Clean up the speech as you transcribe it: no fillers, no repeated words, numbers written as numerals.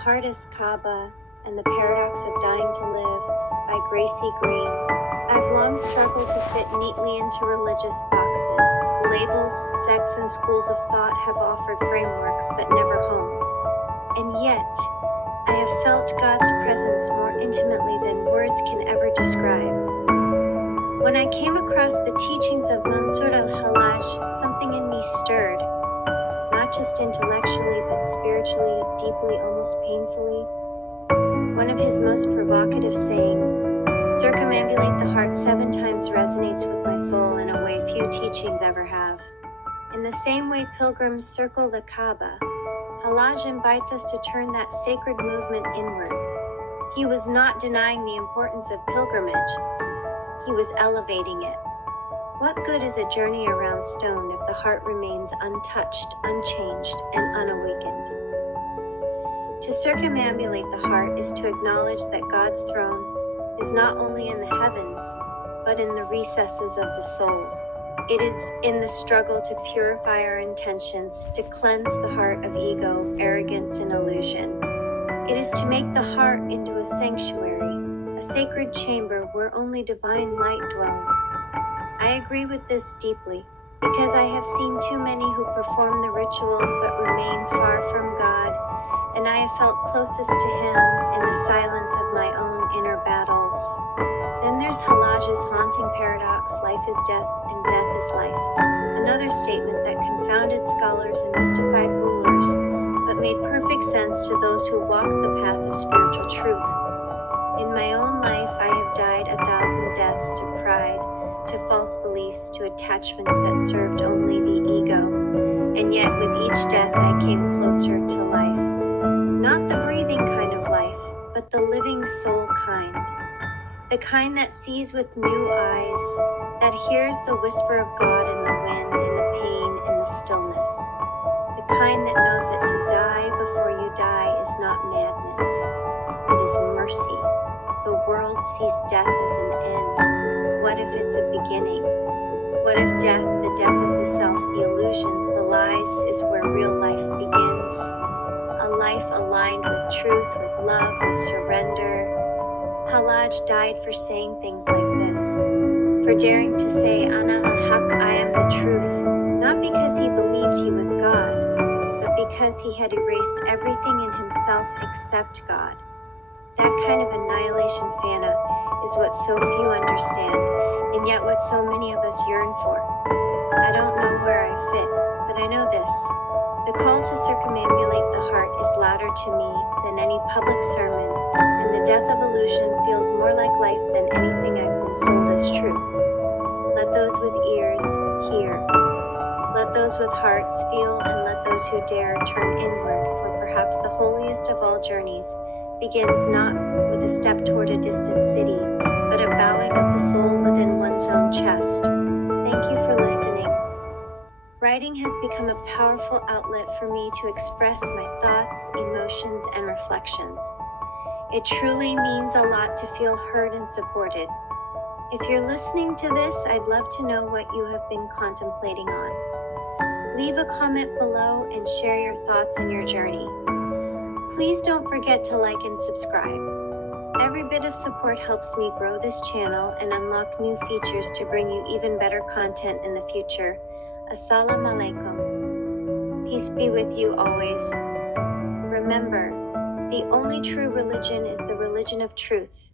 Heart is Kaaba and the Paradox of Dying to Live by Graycie. I've long struggled to fit neatly into religious boxes. Labels, sects, and schools of thought have offered frameworks but never homes. And yet, I have felt God's presence more intimately than words can ever describe. When I came across the teachings of Mansur Al Hallaj, something in me stirred, not just intellectually but spiritually, deeply, almost painfully. One of his most provocative sayings, "Circumambulate the heart 7 times," resonates with my soul in a way few teachings ever have. In the same way pilgrims circle the Kaaba, Hallaj invites us to turn that sacred movement inward. He was not denying the importance of pilgrimage. He was elevating it. What good is a journey around stone if the heart remains untouched, unchanged, and unawakened? To circumambulate the heart is to acknowledge that God's throne is not only in the heavens, but in the recesses of the soul. It is in the struggle to purify our intentions, to cleanse the heart of ego, arrogance, and illusion. It is to make the heart into a sanctuary, a sacred chamber where only divine light dwells. I agree with this deeply, because I have seen too many who perform the rituals but remain far from God, and I have felt closest to Him in the silence of my own inner battles. Then there's Hallaj's haunting paradox, life is death and death is life. Another statement that confounded scholars and mystified rulers, but made perfect sense to those who walk the path of spiritual truth. In my own life, I have died 1,000 deaths to pride, to false beliefs, to attachments that served only the ego. And yet with each death I came closer to life. Not the breathing kind of life, but the living soul kind. The kind that sees with new eyes, that hears the whisper of God in the wind, in the pain, in the stillness. The kind that knows that to die before you die is not madness, it is mercy. The world sees death as an end. What if it's a beginning? What if death, the death of the self, the illusions, the lies, is where real life begins? A life aligned with truth, with love, with surrender. Hallaj died for saying things like this, for daring to say, "Ana al-Haq, I am the truth," not because he believed he was God, but because he had erased everything in himself except God. That kind of annihilation fana is what so few understand, and yet what so many of us yearn for. I don't know where I fit, but I know this. The call to circumambulate the heart is louder to me than any public sermon, and the death of illusion feels more like life than anything I've been sold as truth. Let those with ears hear. Let those with hearts feel, and let those who dare turn inward, for perhaps the holiest of all journeys begins not with a step toward a distant city, but a bowing of the soul within one's own chest. Thank you for listening. Writing has become a powerful outlet for me to express my thoughts, emotions, and reflections. It truly means a lot to feel heard and supported. If you're listening to this, I'd love to know what you have been contemplating on. Leave a comment below and share your thoughts and your journey. Please don't forget to like and subscribe. Every bit of support helps me grow this channel and unlock new features to bring you even better content in the future. Assalamu alaikum. Peace be with you always. Remember, the only true religion is the religion of truth.